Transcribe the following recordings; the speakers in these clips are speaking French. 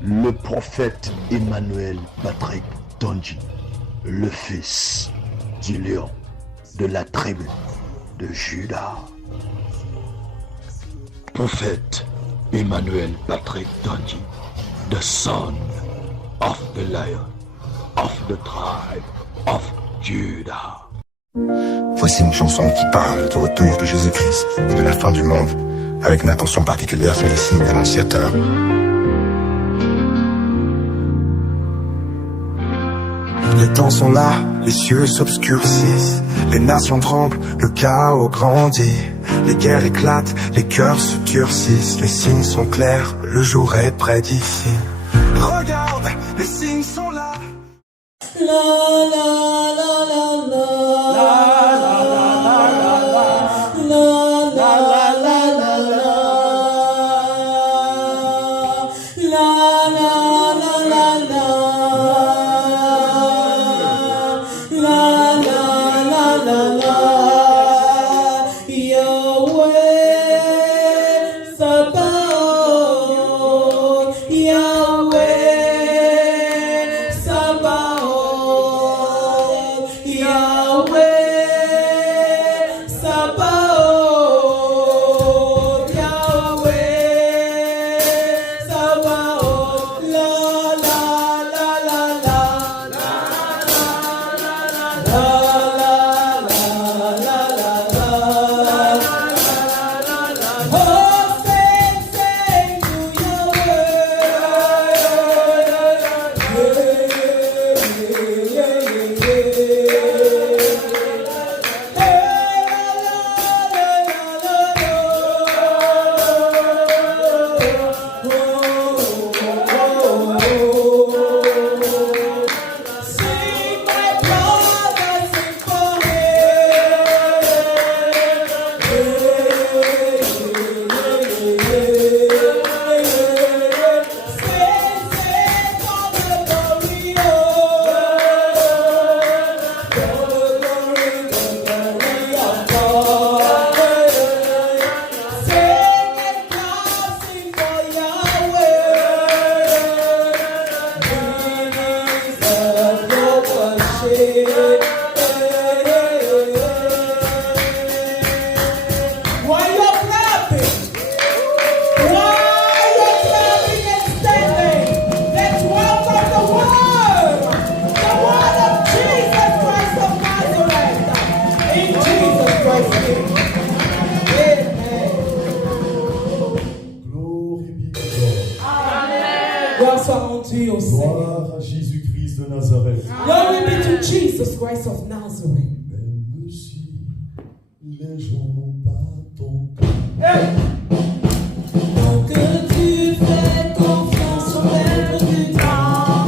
le prophète Emmanuel Patrick Tonji, le fils du lion de la tribu de Juda. Prophète Emmanuel Patrick Tonji, the son of the lion of the tribe of Judah. Voici une chanson qui parle du retour de Jésus-Christ, de la fin du monde, avec une attention particulière sur les signes annonciateurs. Les temps sont là, les cieux s'obscurcissent, les nations tremblent, le chaos grandit, les guerres éclatent, les cœurs se durcissent, les signes sont clairs, le jour est près d'ici. Regarde, les signes sont là. La la la la la. Gloire à Jésus-Christ de Nazareth. Glory be to Jesus Christ of Nazareth. Même si les gens n'ont pas ton cœur. Hey! Tant que tu fais confiance au maître du temps,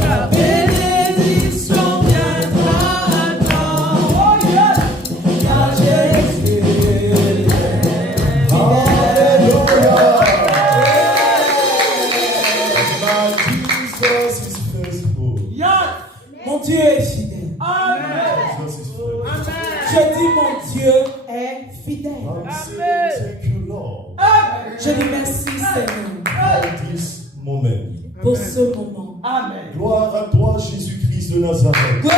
ta bénédiction viendra à temps. Oh yeah! Car Jésus est Alléluia! Jesus is faithful. Mon Dieu est fidèle. Amen. Jesus is faithful. Je dis mon Dieu est fidèle. I'm saying thank you, Lord, Je dis merci Seigneur for this moment. pour ce moment. Amen. Gloire à toi, Jésus-Christ de Nazareth. Glory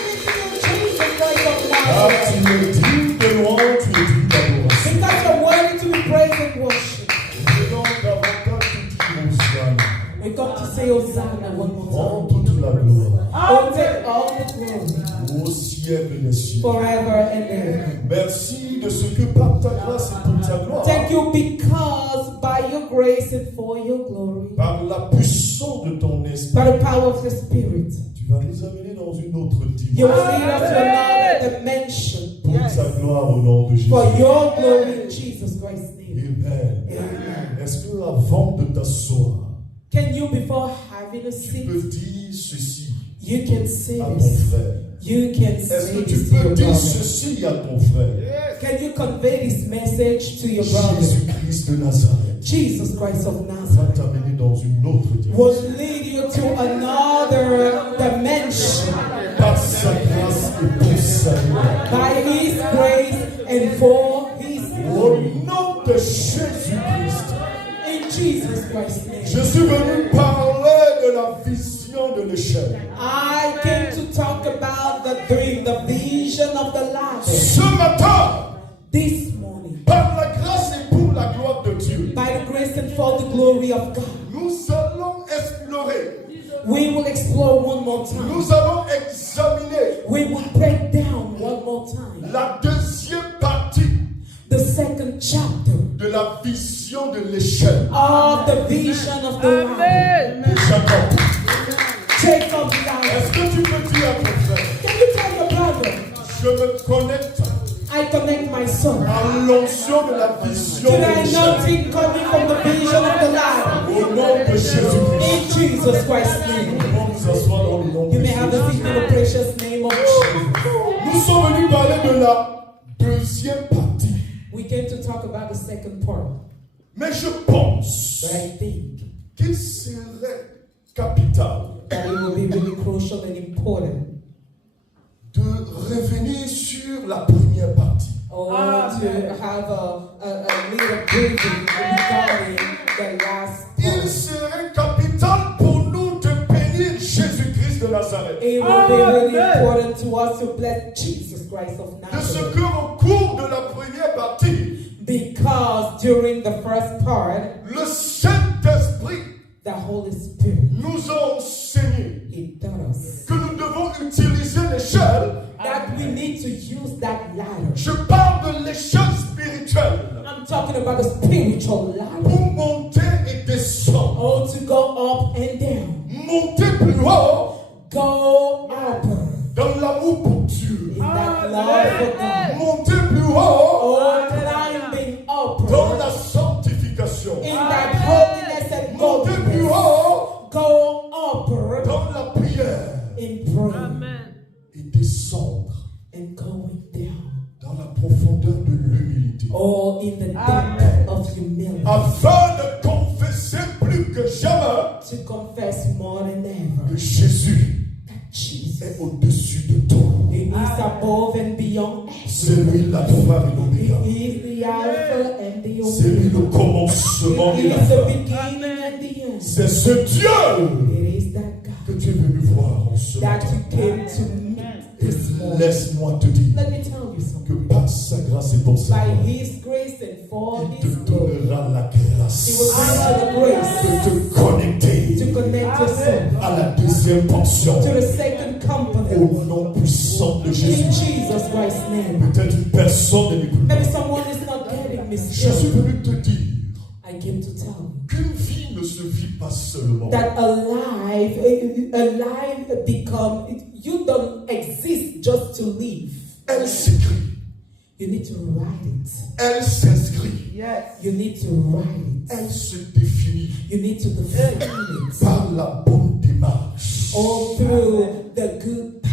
be to Jesus Christ of Car tu Nazareth. es digne de louange, tu es digne d'adoration. Because you're worthy to be praised and worshipped. Je demande davantage de dire Hosanna. We come to say Hosanna one more Prends time. toute la gloire Oh, take all the glory au siècle des cieux. forever and ever. Merci de ce que par ta grâce et pour ta gloire, Thank you because by your grace and for your glory, par la puissance de ton esprit, by the power of the Spirit, tu vas nous amener dans une autre you will dimension. lead us to another dimension Pour ta gloire au nom de Jésus. for your glory in Jesus Christ's name. Amen. Amen. Est-ce que avant de t'asseoir, Can you, before having a tu seat, peux dire ceci you can say à ton this. frère? You can Est-ce say que tu this to peux your dire brother. ceci à ton frère? Can you convey this message to your brother? Jésus-Christ de Nazareth Jesus Christ of va Nazareth t'amener dans une autre dimension. will lead you to another dimension Par sa grâce et pour sa gloire. by His grace and for His Au nom de Jésus-Christ. In Jesus Christ's name. Je suis venu parler de la vision de l'échelle. I came to talk about the dream, the vision of the ladder. Ce matin, This morning, par la grâce et pour la gloire de Dieu, by the grace and for the glory of God, nous allons explorer, we will explore one more time. nous allons examiner We will break down one more time la deuxième partie the second chapter de la vision de l'échelle of the vision of the ladder. de Jacob. Jacob ladder. Est-ce que tu peux dire à ton frère, Can you tell your brother, je me connecte I connect my son à l'onction de la vision to de the l'échelle anointing coming from the vision of the ladder. au nom de Jésus-Christ. In Jesus Christ's name. On va nous asseoir dans le nom de You may have Jésus. a seat in the precious name of Jesus. Nous sommes venus parler de la deuxième partie. We came to talk about the second part, Mais je pense but I think qu'il serait capital that it will be really crucial and important de revenir sur la première partie. to have a little briefing regarding the last Il part. serait capital pour nous de bénir Jésus-Christ de Nazareth. It will be really important to us to bless Jesus Christ of De ce Nazareth. que au cours de la première partie, Because during the first part, le Saint-Esprit the Holy Spirit, nous a enseigné He taught us que nous devons utiliser l'échelle. that we need to use that ladder. Je parle de l'échelle spirituelle I'm talking about the spiritual ladder. pour monter et descendre. Oh, to go up and down. Monter plus haut Go up dans l'amour pour Dieu. in that love for God. Monter plus haut Oh, climbing up dans la sanctification. in that holiness and Monter plus godliness. haut Go up dans la prière. in prayer Et descendre and going down. dans la profondeur de l'humilité. Oh, in the depth of humility. Afin de confesser plus que jamais To confess more than ever que Jésus that Jesus est au-dessus de tout. He is above and beyond. C'est lui l'alpha et He l'oméga. is the Alpha and the C'est lui le Omega. commencement He et la is the fin. beginning and the end. C'est ce Dieu It is that que God tu es venu voir en ce that matin. you came to meet Et this morning. laisse-moi te dire Let me tell you something. que par sa grâce et pour sa By gloire, His grace and for il His te glory, donnera la He will grâce grant you the grace de te connecter to connect yourself à la deuxième portion to the second component au nom puissant de in Jésus. Jesus Christ's name. Peut-être une personne ne m'écoute pas. Maybe someone is not getting me Je suis still. venu te dire I came to tell you qu'une vie ne se vit pas seulement. that alive become, you don't exist just to live. Elle s'écrit, You need to write it. elle s'inscrit, You need to write it. elle se définit You need to define it. par la bonne démarche. All through the good path.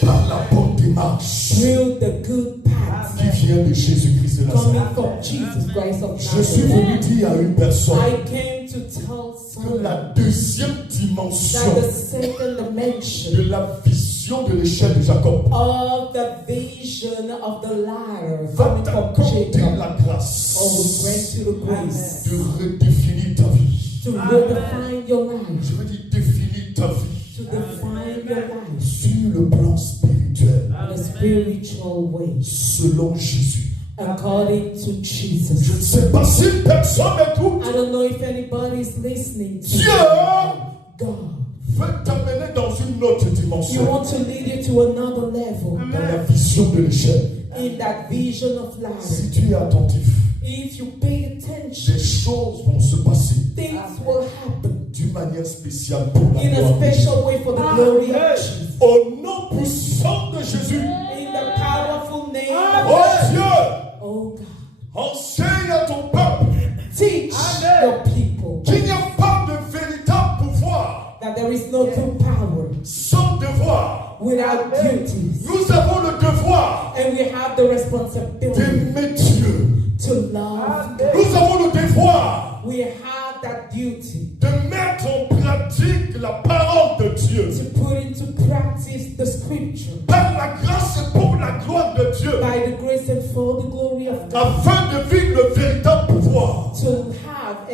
Par la bonne démarche Through the good path. qui vient de Jésus-Christ de Coming Nazareth. from Jesus Christ of Je suis Nazareth. venu dire à une personne I came to tell que someone la deuxième dimension that the second dimension de la vision de l'échelle de Jacob of the vision of the ladder va coming from t'accorder Jacob. la grâce Oh, grant you the grace de redéfinir ta vie. to redefine your life, Je veux dire définir ta vie to define your life sur le plan spirituel in a spiritual way, selon Jésus. according to Je Jesus. ne sais pas si personne m'écoute. I don't know if anybody's listening to Dieu God. veut t'amener dans une autre You dimension want to lead you to another level dans la vision de l'échelle. in that vision of Si life. tu es attentif, If you pay attention, des choses vont se passer things will happen d'une manière spéciale pour la in a gloire de Dieu. special way for the glory of Jesus. Au nom puissant de Jésus, In the powerful name oh of Dieu, oh God, enseigne à ton peuple teach your people qu'il n'y a pas de véritable pouvoir that there is no true power sans devoir. without duties. Nous avons le devoir And we have the responsibility d'aimer Dieu. to love God. Nous avons le devoir We have that duty de mettre en pratique la parole de Dieu. to put into practice the scripture Par la grâce et pour la gloire de Dieu. by the grace and for the glory of God, Afin de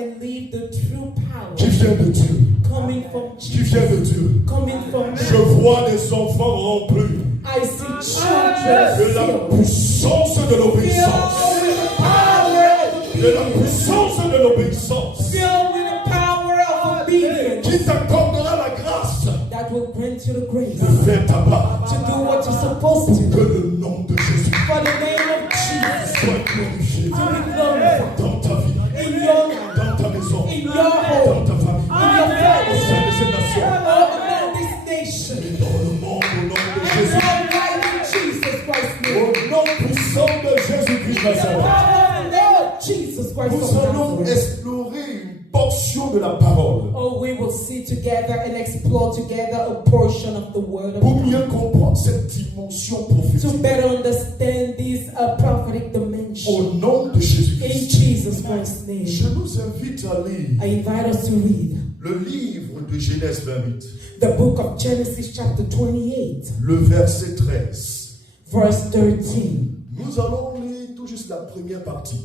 and live the true power qui vient de Dieu. coming from Qui vient de Jesus, Dieu. coming from Je vois des enfants remplis I see de children la filled puissance de l'obéissance. with the power of De la obedience, puissance de l'obéissance. filled with the power of obedience Qui t'accordera la grâce that will grant you the grace de faire ta part. to do what you're supposed to Que do. le nom de Jésus For the name of Jesus soit glorifié to be glorified dans ta vie, in your life, dans ta maison, in your dans home, ta famille, in your au family, sein de cette nation. all around this nation. Et dans le monde, au nom de And Jésus. all right in Jesus Christ's Au name. nom puissant de Jésus-Christ The Nazareth. power of the name of Jesus Christ Nous of allons Nazareth. explorer une portion de la parole Oh, we will see together and explore together a portion of the Word of pour God mieux comprendre cette dimension to prophétique. better understand this prophetic dimension. Au nom de In Jésus-Christ. Jesus Christ's name, Je nous invite à lire I invite us to read le livre de Genèse 28, the book of Genesis chapter 28, le verset 13. verse 13. Nous allons lire tout juste la première partie.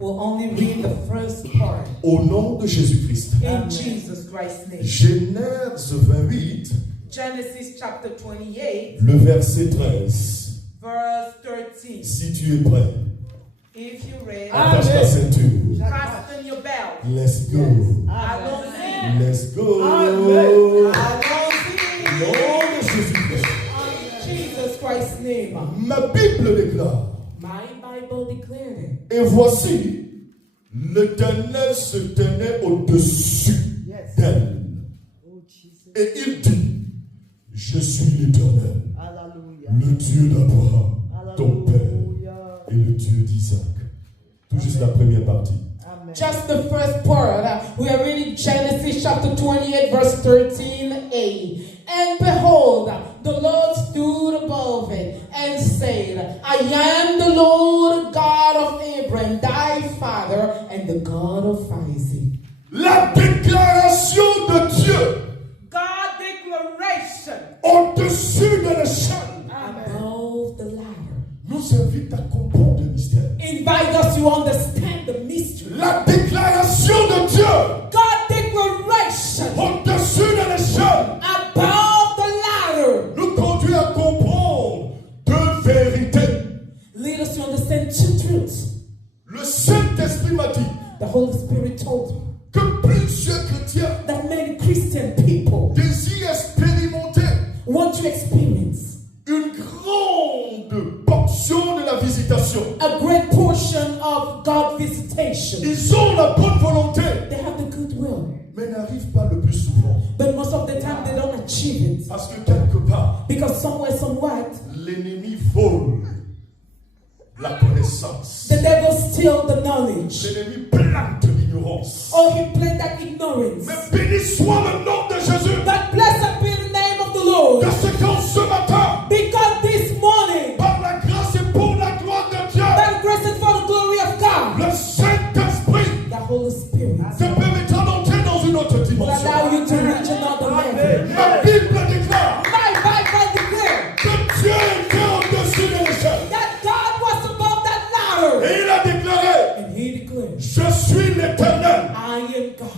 We'll only read the first part. Au nom de Jésus-Christ. In Jesus Christ's name. Genèse 28, Genesis chapter 28, le verset 13. verse 13. Si tu es prêt, If you read, attache ta ceinture. fasten your belt. Let's go. Allons-y. Let's go. Allons-y. Nom de Jésus-Christ. In Jesus Christ's name. Ma Bible déclare. My Bible declared it. Et voici, l'Éternel se tenait au-dessus d'elle. Et il dit, je suis l'Éternel, le Dieu d'Abraham, ton père, et le Dieu d'Isaac. Tout juste la première partie. Just the first part. We are reading Genesis chapter 28, verse 13a. And behold, the Lord stood above it and said, I am the Lord God of Abraham, thy father, and the God of Isaac. La déclaration de Dieu God declaration au-dessus de l'échelle above the ladder. nous invite à comprendre le mystère. Invite us to understand the mystery. La déclaration de Dieu God declaration au-dessus de l'échelle above the ladder. nous conduit à comprendre deux vérités. Lead us to understand two truths. Le Saint-Esprit m'a dit The Holy Spirit told me que plusieurs chrétiens that many Christian people désirent expérimenter want to experience une grande portion de la visitation. a great portion of God's visitation. Ils ont la bonne volonté, They have the goodwill, mais n'arrivent pas le plus souvent. but most of the time they don't achieve it Parce que quelque part, because somewhere, somewhat, l'ennemi vole la connaissance. the devil steals the knowledge. L'ennemi plante l'ignorance. Oh, he planted that ignorance. Mais béni soit le nom de Jésus. But blessed be the name of the Lord, Parce qu'en ce matin, because this morning, par la grâce et pour la gloire de Dieu, by the grace and for the glory of God, le Saint-Esprit the Holy Spirit te permettra d'entrer dans une autre will dimension. allow you to reach another level. Ma Bible déclare My Bible declares que Dieu était au-dessus de l'échelle. that God was above that ladder. Et il a déclaré, And he declared, je suis l'Éternel. I am God.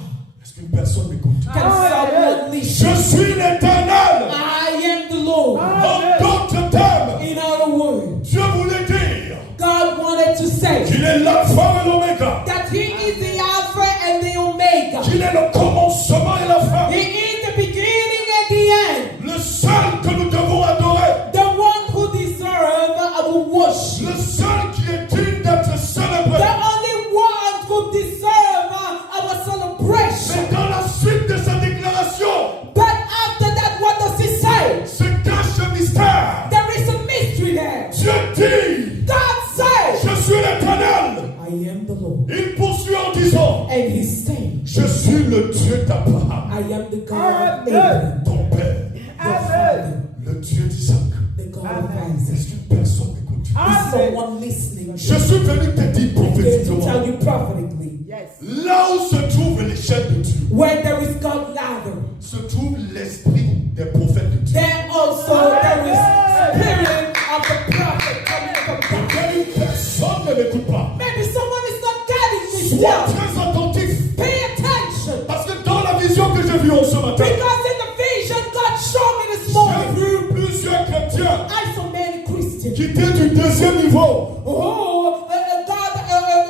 Est-ce qu'une personne m'écoute? Can someone listen? Je suis l'Éternel. I am the Lord. En d'autres termes, In other words, Dieu voulait dire God wanted to say qu'il est l'alpha et l'oméga, that he is the Alpha and the Omega. qu'il est le commencement et la fin, He is the beginning and the end. le seul que nous devons adorer, The one who deserves our worship. le seul qui est digne d'être The célébré. only one who deserves our celebration. Mais dans la suite de sa déclaration, But after that, what does he say? se cache un mystère. There is a mystery there. Dieu dit, God says, je suis l'Éternel. I am the Lord. Il poursuit en disant, And he's saying, je suis le Dieu d'Abraham, I am the God of Abraham, ton père, your father, le Dieu d'Isaac. the God of Isaac. Est-ce qu'une personne m'écoute? Is someone listening? Je suis venu te dire I'm going to prophétiquement, tell you prophetically. là où se trouve l'échelle de Dieu, Where there is God ladder, se trouve l'esprit des prophètes de Dieu. there also there is spirit of the prophet coming from God. Quand une personne ne m'écoute pas, Maybe someone is not getting me sois still. très attentif. Pay anointing. qui était du deuxième niveau,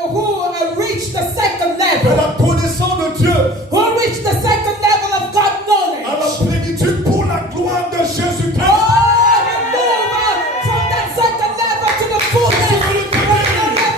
Who reached the second de level, la connaissance de Dieu, who reached the second level of God à knowledge. la plénitude pour la gloire de Jésus-Christ. From that second level to the fullness.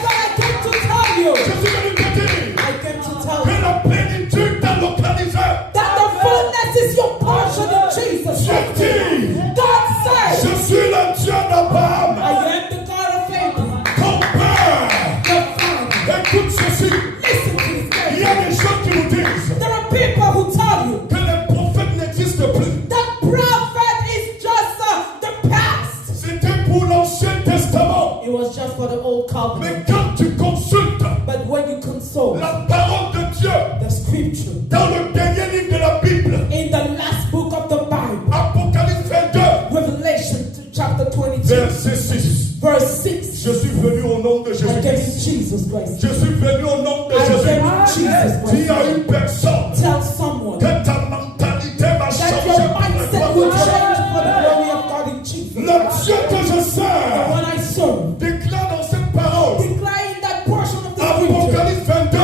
I came to tell you. Je suis venu te dire I came to tell que you la plénitude t'a localisé. that the fullness is your portion in Jesus. Je dis, God said, je suis le Dieu d'Abraham, I am the God of Abraham, ton père. your father. Écoute ceci, Listen to this il y guy. a des gens qui nous disent There are people who tell you que les prophètes n'existent plus. that prophet is just the past. C'était pour l'Ancien Testament. It was just for the old covenant. Mais quand tu consultes But when you consult la parole de Dieu the scripture dans le dernier livre de la Bible, in the last book of the Bible, Apocalypse 22, Revelation chapter 22, verset 6. verse 6, Je suis venu au nom de I gave Jésus-Christ. you Jesus Christ. Je suis venu au nom de I gave Jésus. you Jesus Dis à Christ. une personne Tell someone que ta mentalité va that changer your pour la mindset gloire will de Dieu. change for the glory of God in Jesus. Le Dieu que je The sers one I serve. déclare dans cette parole, Declaring that portion of the scripture. Apocalypse 22,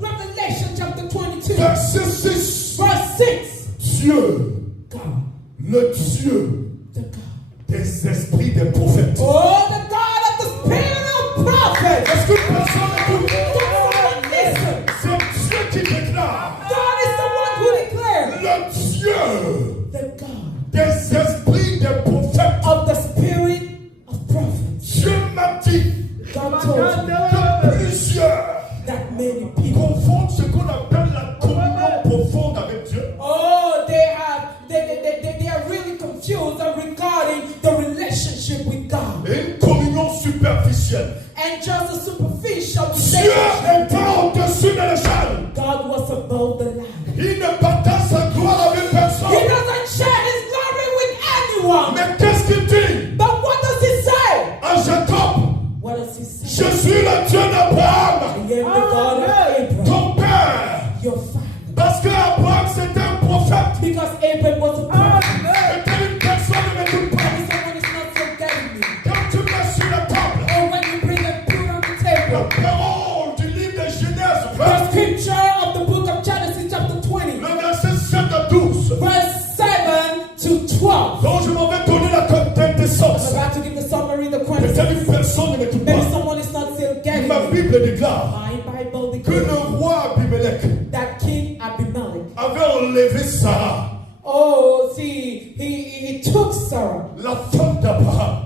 Revelation chapter 22, verset 6. verse 6. Dieu, God, le Dieu the God. des esprits des prophètes. Oh, the God of the spirit of prophets. Est-ce que personne écoute? Someone listen. C'est Dieu qui déclare. God is the one who declared. Le Dieu The God des esprits des prophètes. of the spirit of prophets. Dieu m'a dit God told me que plusieurs that many people, confondent ce qu'on appelle la communion profonde avec Dieu. oh, they are really confused regarding the relationship with God Et une communion superficielle. and just a superficial Dieu relationship. est pas au-dessus de l'échelle. God was above the line. Il ne partage sa gloire avec He personne. doesn't share his glory with anyone. Mais qu'est-ce qu'il dit But what does he say? à Jacob? What does he say? Je suis le Dieu d'Abraham, I am the God of Abraham, ton père. your father. Parce qu'Abraham c'était un prophète. Because Abraham was a prophet. Et quand une personne ne m'écoute pas, Maybe someone is not so getting me. quand tu mets sur la table Or when you bring them food on the la table, parole du livre de Genèse, the scripture of the book of Genesis chapter 20, le verset 7 à 12, verse 7 to 12. dont je m'en vais donner la I'm quintessence. about to give the summary, the Peut-être quintessence. une personne ne m'écoute Maybe pas. someone is not still getting Ma me. Bible déclare My Bible que le declares roi Abimelech that King Abimelech, avait enlevé Sarah, oh, see, he took Sarah, la femme d'Abraham,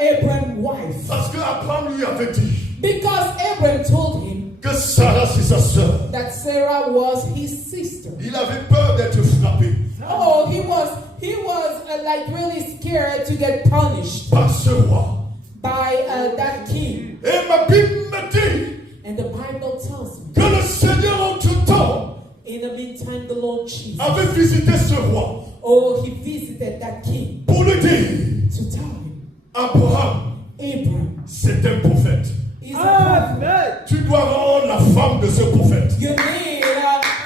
Abraham's wife, parce qu'Abraham lui avait dit because Abraham told him que Sarah c'est sa sœur. that Sarah was his sister. Il avait peur d'être frappé Oh, he was like really scared to get punished par ce roi. by that king. Et ma Bible me dit And the Bible tells me, que le Seigneur en tout temps in the meantime, the Lord Jesus, avait visité ce roi oh, he visited that king pour lui dire to tell him, Abraham, Abraham c'est un prophète. is a prophet. Tu dois rendre la femme de ce prophète. You need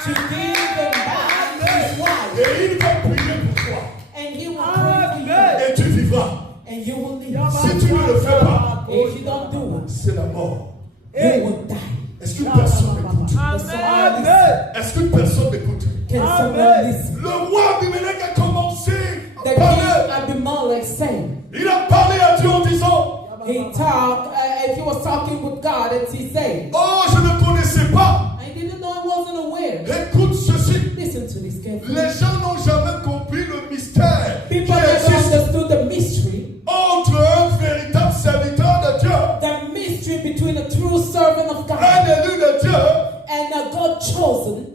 to give him back his wife, Et il va prier pour toi. and he will pray for you, Et tu vivras. and you will live. Si tu ne le fais pas, If you don't do it, c'est la mort. you will die. Est-ce qu'une personne m'écoute? Can someone listen? Est-ce qu'une personne m'écoute? Can someone listen? Le roi Abimelech a commencé The à king parler. Abimelech said, Il a parlé à Dieu en disant, he talked, and he was talking with God, and he said, oh, je ne connaissais pas. I didn't know, I wasn't aware. Écoute ceci. Listen to this carefully. Les gens n'ont jamais compris le mystère qui People never existe understood the mystery, entre un véritable serviteur de Dieu, the mystery between a true servant of un God élu de Dieu. and a God chosen.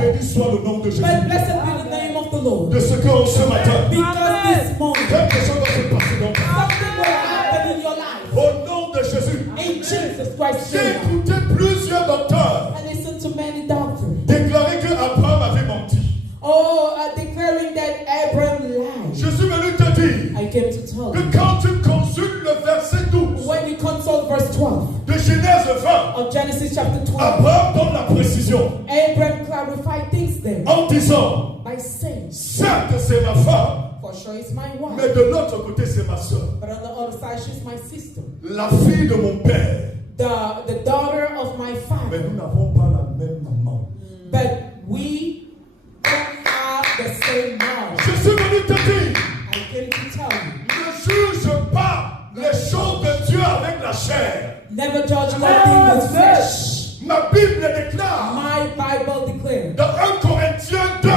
Béni soit le nom de Jésus. But blessed be the name of the Lord. De ce que ce matin, Because this morning, quelque chose va se passer dans ta vie. something will happen in your life. Au nom de Jésus. In Jesus Christ's J'ai name. écouté plusieurs docteurs I listen to many doctors. déclarer que Abraham avait menti. Oh, declaring that Abraham lied. Je suis venu te dire I came to tell que you. quand tu consultes le verset 12 When you consult verse 12 de Genèse 20, of Genesis chapter 12, Abraham donne la précision Abraham clarified things there en disant, by saying, certes c'est ma femme, for For sure, it's my wife. Mais de l'autre côté, c'est ma soeur. But on the other side, she's my sister. La fille de mon père. The daughter of my Mais father. nous n'avons pas la même maman. But we don't have the same mom. Je suis venu te dire, I came to tell you. ne juge pas les choses de Dieu avec la chair. Never judge nothing with flesh. Ma Bible déclare My Bible declares. dans 1 Corinthiens 2,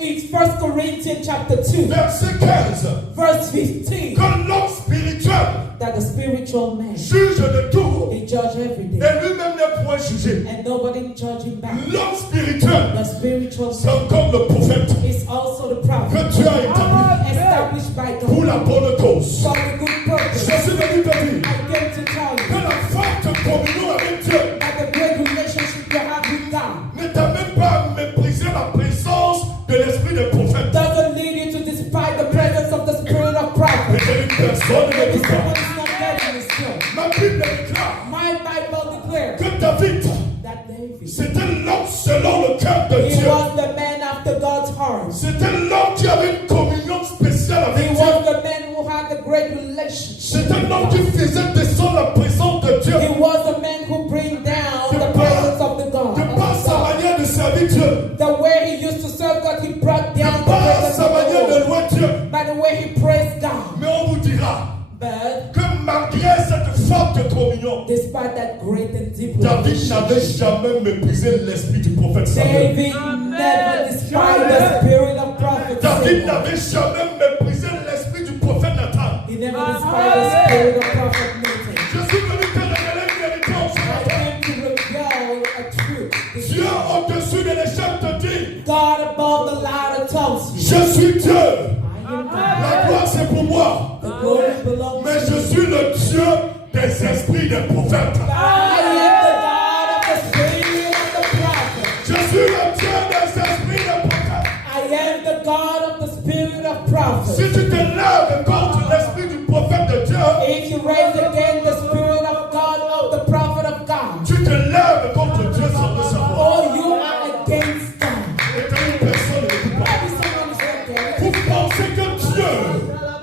It's 1 Corinthians chapter 2, verset 15, verse 15. que l'homme spirituel That the spiritual man, juge de tout he judge every et day. lui-même n'est point jugé. And nobody judge him back. L'homme spirituel, The spiritual c'est man comme le prophète is also the que prophet. Dieu a établi Established by pour God. la bonne cause. For the good purpose. Je suis venu te dire I came to tell que you la forte communion avec Dieu that the great relationship you have with God ne t'amène pas à mépriser la présence de l'esprit des prophètes. doesn't lead you to despise the presence of the spirit of prophet. Mais j'ai une personne Maybe qui someone parle. is not getting this still. Ma Bible déclare My Bible declares que David, that David, c'était l'homme selon le cœur de he Dieu. was the man after God's heart. C'était l'homme qui avait une communion spéciale He avec Dieu. was the man who had a great relationship. C'est un homme qui faisait descendre la présence de Dieu. He was the man who bring down the presence of the God. De par sa manière de servir Dieu. The way he used to serve God, he brought De down the par presence sa of the manière de Lord. louer Dieu. By the way he praised God. Mais on vous dira But que malgré cette forte communion, despite that great and deep David relationship, n'avait jamais méprisé l'esprit du prophète Samuel. David never despised the spirit of prophet David Samuel. n'avait jamais méprisé l'esprit du prophète Nathan. He never despised the spirit of prophet Nathan. Je suis venu te révéler une vérité en ce I matin. came to reveal a truth. Dieu au-dessus de l'échelle te dit, God above the ladder tells you, je suis Dieu. I am God. La gloire c'est pour moi. The glory belongs Mais to je you. suis le Dieu des esprits des prophètes. I am the God of the spirit of the prophet. Je suis le Dieu des esprits des prophètes. I am the God of the spirit of prophet. Si tu te lèves contre l'esprit du prophète de Dieu, If you raise again the spirit of God, of the prophet of God, tu te lèves contre Dieu sans le savoir. or you are against God. Et t'as une personne ne l'écoute pas. Maybe someone is not there. Vous pensez que Dieu,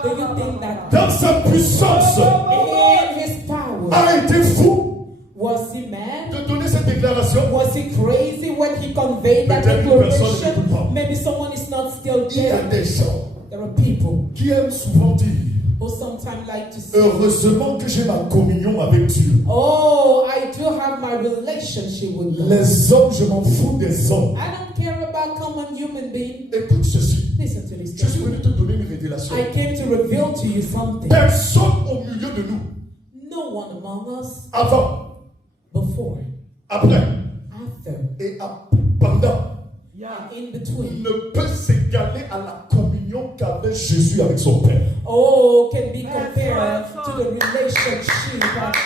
Do you think that dans sa puissance, in his power, a été fou was he mad? de donner cette déclaration? Was he crazy when he conveyed that Peut-être une personne declaration? n'écoute pas. Maybe someone is not still Il y a there. des gens There are people qui aiment souvent dire, who sometimes like to say, heureusement que j'ai ma communion avec Dieu. oh, I do have my relationship with God. Les hommes, je m'en fous des hommes. I don't care about common human being. Écoute ceci. Listen to this. Je suis venu te donner une révélation. I came to reveal to you something. Personne au milieu de nous, No one among us avant, before, après after, et pendant, and in between, ne peut s'égaler à la communion qu'avait Jésus avec son Père. oh, can be compared to the relationship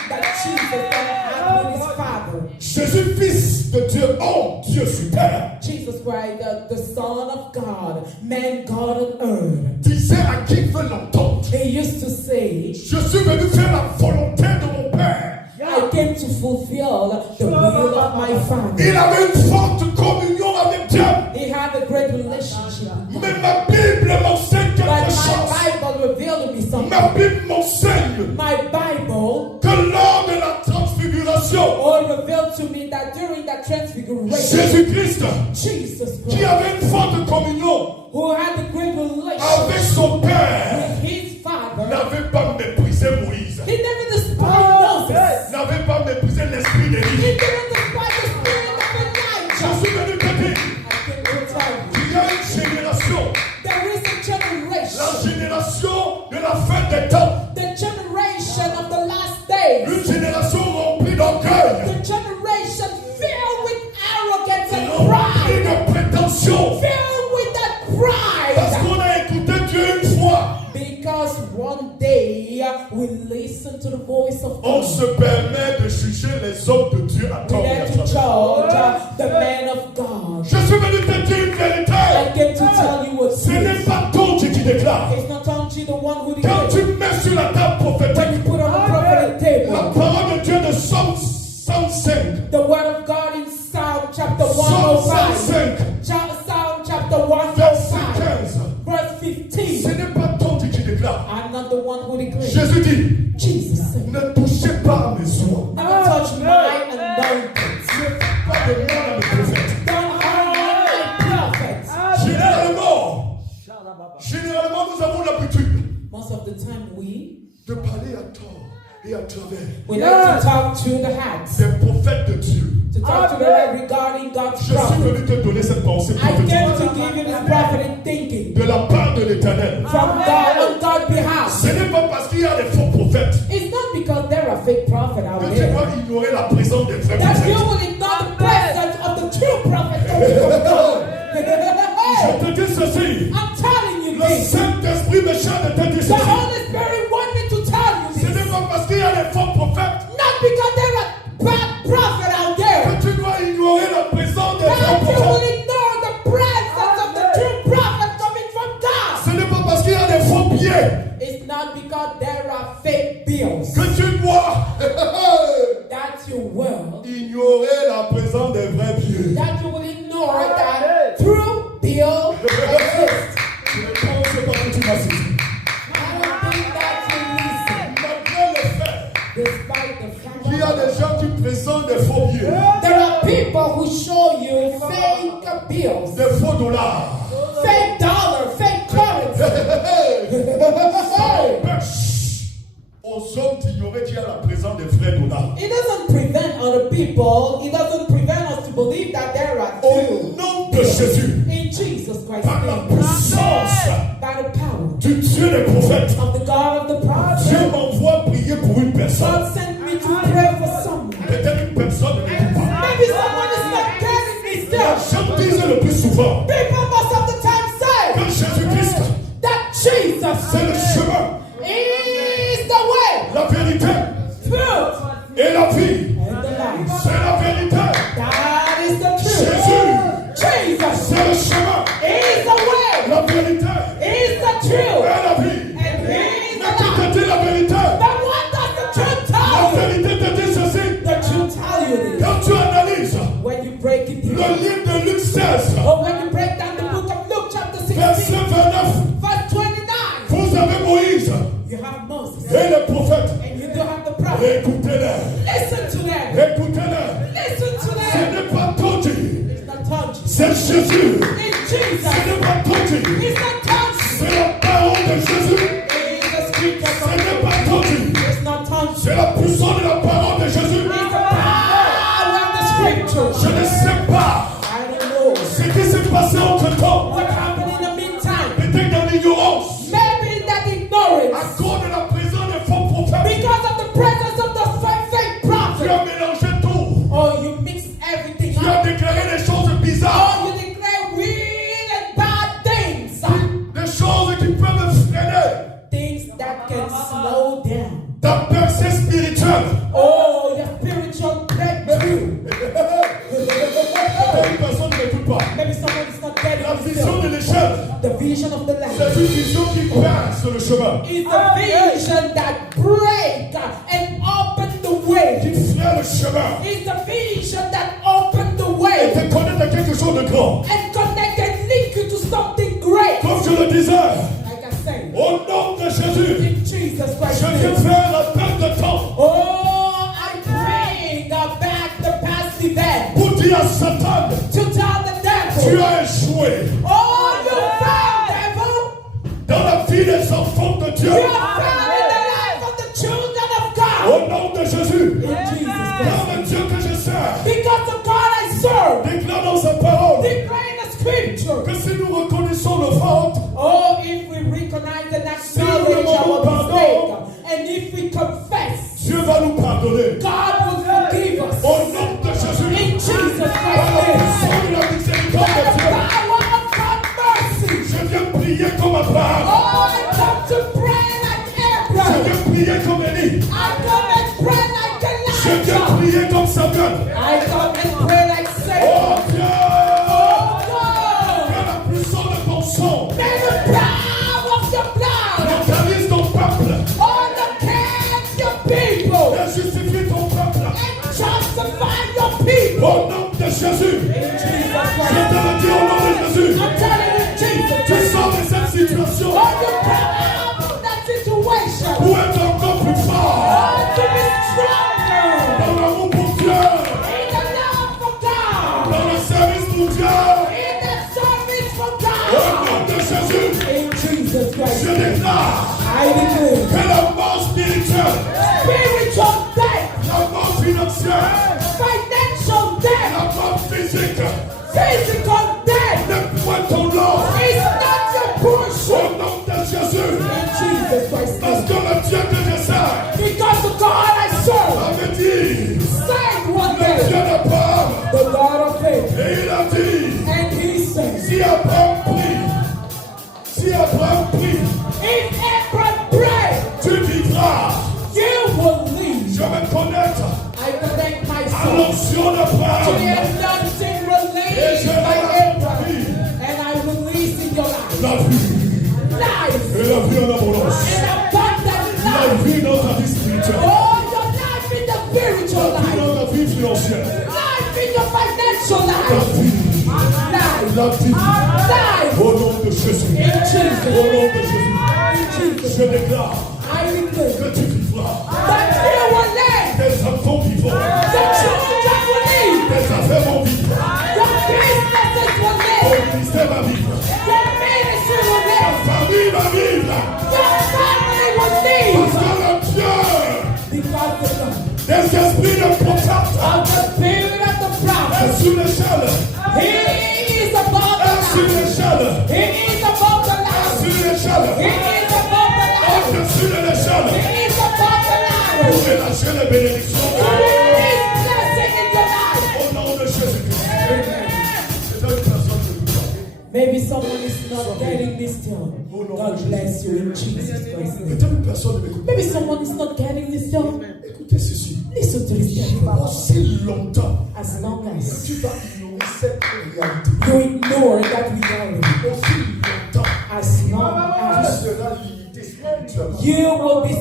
that Jesus had with his Father. Jésus, fils de Dieu, oh Dieu super, Jesus Christ, the Son of God, man, God on earth. disait à qui veut l'entendre, He used to say, je suis venu faire la volonté de mon Père. I came to fulfill the will of my Father. Il avait une forte communion avec Dieu. He had a great relationship with God. Mais ma Bible m'enseigne But quelque my chose. Bible revealed to me something. Ma Bible m'enseigne My Bible que lors de la transfiguration, revealed to me that during that transfiguration, Jésus-Christ, Jesus qui Christ, avait une forte communion who had a great relationship avec son Père, with his Father, n'avait pas méprisé Moïse, he never despised Moses. n'avait pas méprisé l'esprit He d'Élie. didn't despise the spirit of Je Elijah. suis venu te dire I came to tell you, qu'il y a une génération, there is a la generation, génération de la fin des temps, the generation of the last days, une génération remplie d'orgueil, the generation filled with arrogance and remplie pride, de prétention, filled with that parce pride. qu'on a écouté Dieu une fois. Because one day we listen to the voice of On God. se permet de juger les hommes de Dieu à We tort et à have to travers. judge the man of God. Je suis venu te dire une vérité. I came to tell you what Ce n'est is. pas ton Dieu qui déclare. It's not only the one who Quand declares. tu mets sur la table When you prophétique put on the prophetic table, la parole de Dieu de Psaume 105, the word of God in Psalm chapter Psaume 105, 105, Psalm chapter verset 105, 15, verse ce 15. n'est pas I'm not the one who declares. Jésus dit, Jesus said, ne touchez pas à mes soins. never touch my anointing. Pas de moi à mes prophètes. Don't harm my prophets. Généralement, nous avons l'habitude Most of the time de parler à tort et à travers we like to talk to the hearts, des prophètes de Dieu. to talk to the heart regarding God's Je suis prophet. venu te donner cette pensée I came to prophétique give you this prophetic thinking de la part de l'Éternel. from God on God's behalf. Ce n'est pas parce qu'il y a des faux prophètes It's not because there are fake prophets out que tu there dois ignorer la présence des vrais that you prophètes. will ignore the presence of the true prophet coming from God. Je te dis ceci. I'm telling you Le this. Saint-Esprit me charge de te dire The ceci. Holy Spirit wants me to tell you Ce this. n'est pas parce qu'il y a des faux prophètes Not because there are bad prophets out there que tu dois ignorer la présence des vrais that you prophètes. will ignore the presence of the true prophet coming from God. Ce n'est pas parce qu'il y a des faux billets It's not because there are fake bills que tu dois that you will ignorer la présence des vrais billets. ignore that true bill exists. Je ne pense pas que tu m'as saisi. I don't think that you listen. Malgré le fait Despite the fact qu'il y a des gens qui présentent des faux billets, there are people who show you fake bills, des faux dollars. fake dollar, fake currency. Aux hommes d'ignorer qu'il y a la présence des vrais dollars. It doesn't prevent other people, it doesn't prevent us to believe that there are Au two nom de Jésus, in Jesus Christ's par la name. puissance By the power du Dieu des prophètes, of the God of the prophets. Dieu m'envoie prier pour une personne. God sent me to pray for someone. Peut-être une personne ne m'écoute pas. Maybe someone is not getting me Les still. gens disent le plus souvent People most of the time que say Jésus-Christ, that Jesus c'est le chemin, is the way, la vérité truth, et la vie. and the life. C'est la vérité. That is the truth. Jésus, Jesus c'est le chemin, is the way, la vérité is the et truth, la vie. and he is Mais the qui life. te dit la vérité? But what does the truth La tell you? vérité te dit ceci. The truth tell you this. Quand tu analyses When you break it le down, livre de Luc 16, or when you break down the book of Luke chapter verset 16, 29, verse 29, vous avez Moïse you have Moses, et les prophètes. and you do have the prophet. Écoutez-les, Listen to them. écoutez-les. Listen to Ce them. n'est pas ton Dieu, It's not touchy. c'est Jésus. In Ce Jesus. n'est pas ton Dieu, It's not touchy. c'est la parole de Jésus. It's the scripture Ce from n'est pas ton Dieu, It's not touchy. c'est la puissance de la parole de Jésus. It's the power of the scripture. Je ne sais pas I don't know ce qui s'est passé entre temps. what happened in the meantime. Peut-être dans l'ignorance, Maybe in that à ignorance, cause de la présence des faux prophètes. because of the presence of the fake Tu prophet. as mélangé tout. Oh, you mix everything Tu as up. déclaré des choses bizarres, Oh, you declare weird and bad things. des choses qui peuvent freiner Things that can slow down. ta percée spirituelle. Oh, your spiritual breakthrough. Une personne ne m'écoute pas. Maybe someone is not getting La it vision still. de l'échelle, The vision of the land c'est une vision qui passe sur le chemin, is the vision that break and open the qui way. fait le chemin Is the vision that open the et way te connecte à quelque chose de grand. and connect and link you to something great. Comme je le disais, Like I say, au nom de Jésus, in Jesus Christ's je viens name. faire la perte de temps Oh, I bring back the past event pour dire à Satan, to tell the tu devil, as échoué oh, you found devil. dans la vie des enfants de Dieu. You are found in the life of the children of God. Au nom de Jésus, In Jesus car Christ. le Dieu que je sers Because the God I serve, déclare dans sa parole declare in the scripture. que si nous reconnaissons le faute, Oh, if we recognize and acknowledge our mistake, and if we confess, Dieu va nous pardonner. God will forgive us. Au nom de Jésus, In Jesus par la Christ's name. puissance de la miséricorde By the de Dieu, power of God's mercy. je viens prier comme Abraham. Oh, I come to pray like Je Abraham. viens prier comme Élie. I come and pray like Je viens Elijah. prier comme Samuel. I come and pray like Samuel. Oh Dieu, Oh, God. par la puissance de ton sang, May the power of your blood, totalise ton peuple oh, the cast your people, et justifie ton peuple. and justify your people. Au nom de Jésus, In Jesus je Christ. te le dis au nom de Jésus. I'm telling you, Jesus Tu Christ. sors de cette situation. Oh, you come out of that situation. to the anointing released by Abraham. And I release in your life. La vie. Life. Et la vie en abondance. And abundant La life. vie dans ta vie spirituelle. Oh, your life in the spiritual La vie life. dans ta vie financière. Life in your financial La life. vie. Life. La vie. Life. Au nom de Jésus. In Jesus. Au nom de Jésus. In Jesus. Je déclare I declare que tu vivras. that you will live. Tes enfants vivront. The children will live. Tes affaires vont vivre. Your businesses will Ton live. ministère va vivre. Your ministry will Ta live. famille va vivre. Your family will live. Parce que le Dieu Because of the, des esprits de prophète of the spirit of the prophet. est sur l'échelle. He is above the Est sur line. l'échelle. He is above the line. Sur l'échelle. He is above the line. Au-dessus de l'échelle. He is above the line. Pour relâcher les bénédictions. Release blessing in your life. Au nom de Jésus-Christ. C'est une personne que vous parlez. Maybe someone is not getting this done. God bless you in Jesus Christ. Peut-être une personne ne m'écoute pas. Maybe someone is not getting this done. Écoutez ceci. Listen to this carefully. Aussi longtemps As long as tu vas ignorer cette réalité, you ignore that reality, aussi longtemps as long tu as seras limité spirituellement. you will be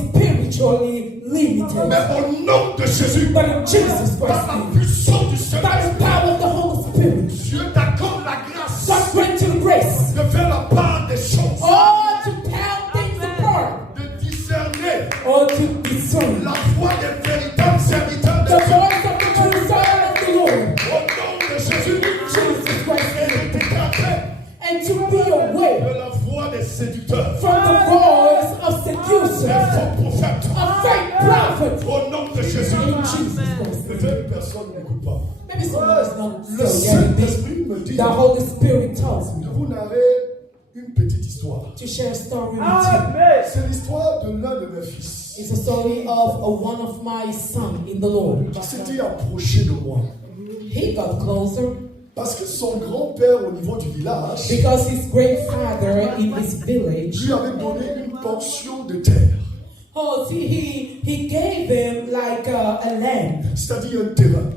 spiritually limited. Mais au nom de Jésus, But in Jesus par Christ's la name, puissance du by Saint-Esprit, the power of the Holy Spirit, Dieu t'accorde la grâce God grant you grace. de faire la part des choses, Or to pound things apart, de discerner or to discern la voix des véritables serviteurs de the Dieu. voice of the true son of the Lord. Au nom de Jésus, Jesus Christ, et de t'écarter and to be away de la voix des séducteurs, from the voice of des seducers, faux prophètes. of fake prophets. Au nom de Jésus, In Jesus Christ. peut-être une personne ne m'écoute pas. Maybe someone is not Le still getting this. Saint-Esprit me dit The Holy Spirit tells me de vous narrer une petite histoire. to share a story with you. C'est l'histoire de l'un de mes fils It's a story of one of my sons in the Lord. qui s'était approché de moi. He got closer Parce que son grand-père au niveau du village because his great father in his village, lui avait donné une portion de terre, oh, see, he gave him like a land. c'est-à-dire un terrain.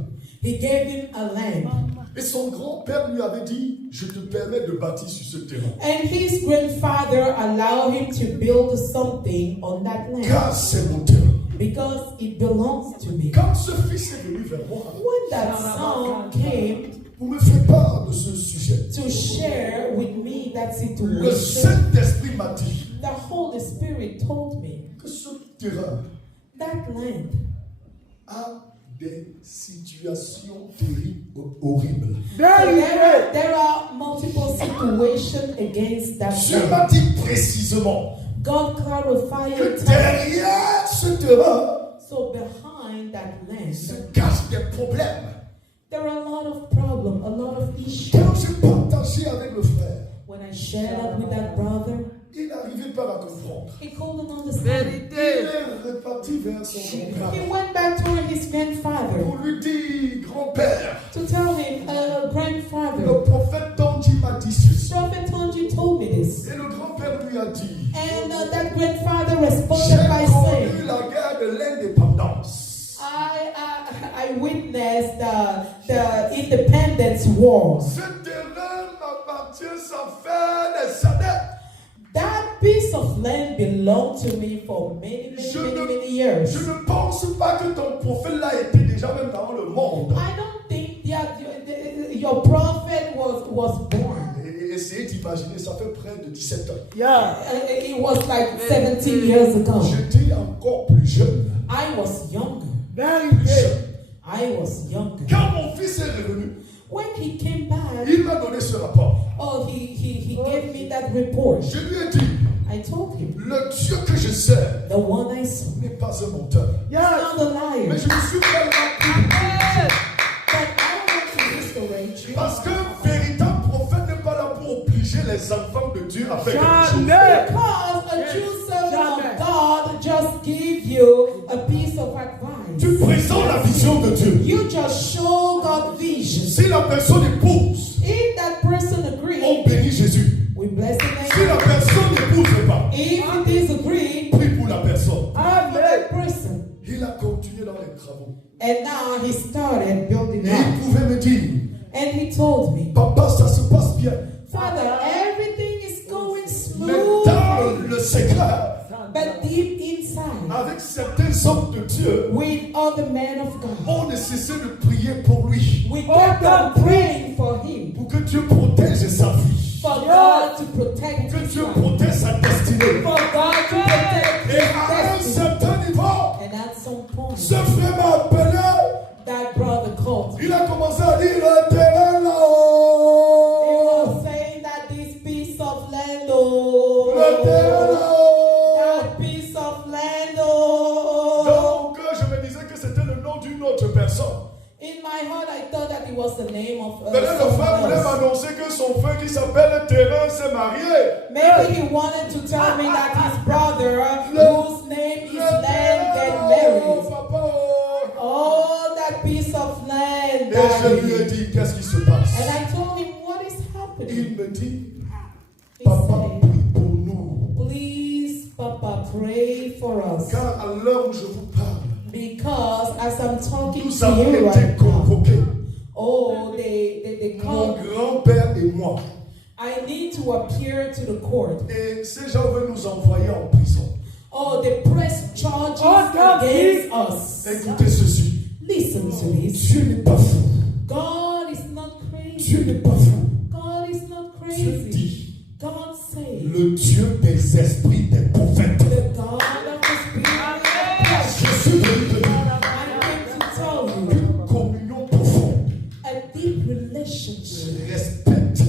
He gave him a land. Et son grand-père lui avait dit, je te permets de bâtir sur ce terrain. And his grandfather allowed him to build something on that land Car c'est mon terrain. because it belongs to me. Quand ce fils est venu vers moi When that son came pour me faire part de ce sujet, to share with me that le situation, Saint-Esprit m'a dit the Holy Spirit told me que ce terrain that land a des situations terribles, horribles. there are multiple situations against that Dieu land. m'a dit précisément God clarified que it. derrière ce terrain So behind that se land, cachent des problèmes. there are a lot of problems, a lot of issues. Quand j'ai partagé avec le frère, When I shared that with that brother, il n'arrivait pas à comprendre. he couldn't understand. Il est reparti vers son He grand-père went back to his grandfather pour lui dire, grand-père, to tell him, grandfather, le prophète Tanji m'a dit ceci. Prophet Tonji told me this. Et le grand-père lui a dit, And that grandfather j'ai responded by connu saying, la guerre de l'indépendance. I witnessed the independence war. Ce terrain m'appartient, ça fait des années. That piece of land belonged to me for many years. Je ne pense pas que ton prophète l'a été déjà même dans le monde. I don't think your prophet was born. Et essayez d'imaginer, ça fait près de 17 ans. It was like 17 years ago. J'étais encore plus jeune. I was younger. Plus jeune. I was younger. Quand mon fils est revenu, When he came back, il m'a donné ce rapport. oh, he gave me that report. Je lui ai dit, I told him, le Dieu que je sers the one I saw, n'est pas un menteur. he's not a liar. Mais je me suis tellement pris. But I don't want to discourage you. Parce qu'un véritable prophète n'est pas là pour obliger les enfants de Dieu à faire quelque chose. Because a true servant of God just give you a piece of Tu advice. présentes la vision de Dieu. You just show God vision. Si la personne épouse, If that person agrees, on bénit Jésus. we bless the Si name. la personne n'épouse pas, If it disagree, prie pour la personne. for that person. Il a continué dans les les travaux. And now he started building Et il up. pouvait me dire, And he told me, papa, ça se passe bien. Father, everything is going Mais smooth. dans le secret, But deep inside, avec certains hommes de Dieu, with other men of God, on ne cessait de prier pour lui. we kept on praying for him. Pour que Dieu protège sa vie. For God to protect Que his Dieu life. protège sa destinée. For God to protect Et his à un destiny. certain niveau, And at some point, ce frère m'a appelé. that brother called me. Il a commencé à dire le terrain He là-haut. was saying that this piece of land, oh, Le terrain là-haut. that piece of land, oh. Donc je me disais que c'était le nom d'une autre personne. In my heart, I thought that it was the name of Peut-être le frère someone voulait else. m'annoncer que son frère qui s'appelle Terrain s'est marié. Maybe he wanted to tell me that his brother, whose name is Land, get married. Papa. Oh, that piece of land. Et je lui ai Daddy. dit, qu'est-ce qui se passe? And I told him, what is Il happening? me dit, He papa, said, prie pour nous. please, Papa, pray for us. Car à l'heure où je vous parle, Because as I'm talking nous to avons you été right now, convoqués. oh, they Mon called. grand-père et moi. I need to appear to the court. Et ces gens veulent nous envoyer en prison. Oh, they press charges against us. Écoutez ceci. Listen to this. Dieu n'est pas fou. God is not crazy. Dieu n'est pas fou. God is not Dieu crazy. dit, God says, le Dieu des esprits des prophètes. the God of the Spirit Je suis venu te dire I came to tell you, une communion profonde. a deep relationship, Respecte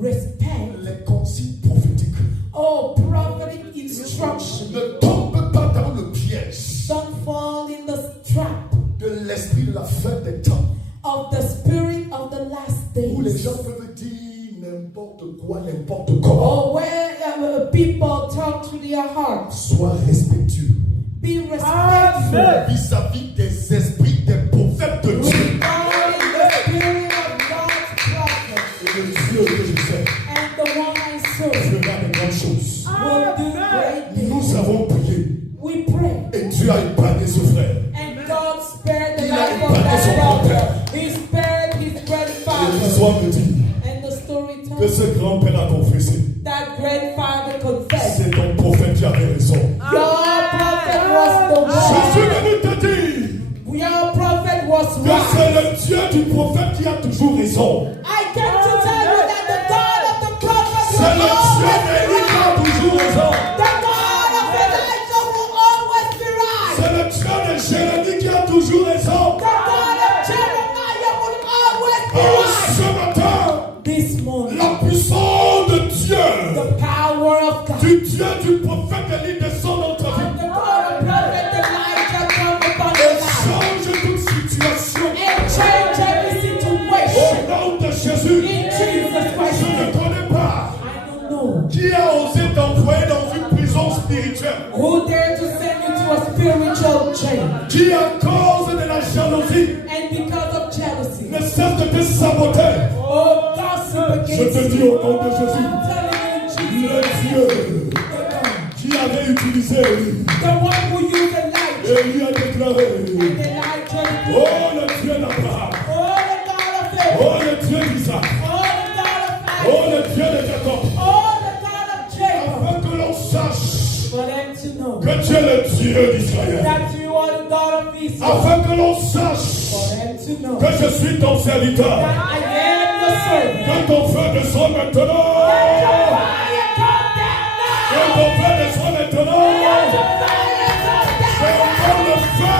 respect, les consignes prophétiques. oh, prophetic instruction. Ne tombe pas dans le piège Don't fall in the trap de l'esprit de la fin des temps. of the spirit of the last Où les days. gens peuvent dire n'importe quoi, n'importe comment. Or where people talk to their hearts. Sois respectueux Be respectful. vis-à-vis des esprits des prophètes de Dieu. Regarding the spirit of God's prophet. Et le Dieu que je sais And the one I serve fera de grandes choses. will do great things. Nous avons prié We pray. et Dieu a épargné ce frère. And God spared the Il a life of épargné son that grand-père. brother. He spared his Et grandfather. l'histoire me dit And the story que tells ce grand-père a confessé. that grandfather confessed. C'est ton prophète qui avait raison. Your prophet was the Je suis one. venu te dire Your prophet was que right. c'est le Dieu du prophète qui a toujours raison. I came to tell you that the God of the prophet C'est will le Dieu always be d'Élie qui a right. toujours raison. The God of Elijah will always be right. C'est le Dieu de Jérémie qui a toujours raison. The God of Jeremiah will always be Oh, right. ce matin, This morning, la puissance de Dieu, the power of God, du Dieu du prophète Élie descend dans ta of vie. the God of prophet Elijah come upon Et your life change toute situation. and change every Au situation. nom de Jésus, In Jesus je Christ. ne connais pas I don't know qui a osé t'envoyer dans une prison spirituelle. who dare to send you to a spiritual chain. Qui à cause de la jalousie And because of jealousy, ne cesse de te saboter. oh, gossip Je against te dis you. au nom de Jésus, I'm telling you, le Jesus, Dieu the God, qui avait utilisé Élie, the one who used Elijah, Élie a déclaré, and Elijah, oh le Dieu d'Abraham, oh, the God of Abraham, oh le Dieu d'Isaac, oh, the God of oh Isaac, le Dieu de Jacob, oh, the God of Jacob, afin que l'on sache for them to know que tu es le Dieu d'Israël, that you are the God of Israel, afin que l'on sache for them to know que je suis ton serviteur, that I am your servant. que ton feu descend maintenant, Let your fire come que down ton feu descend maintenant, now. Let your fire come fais down encore le now. feu,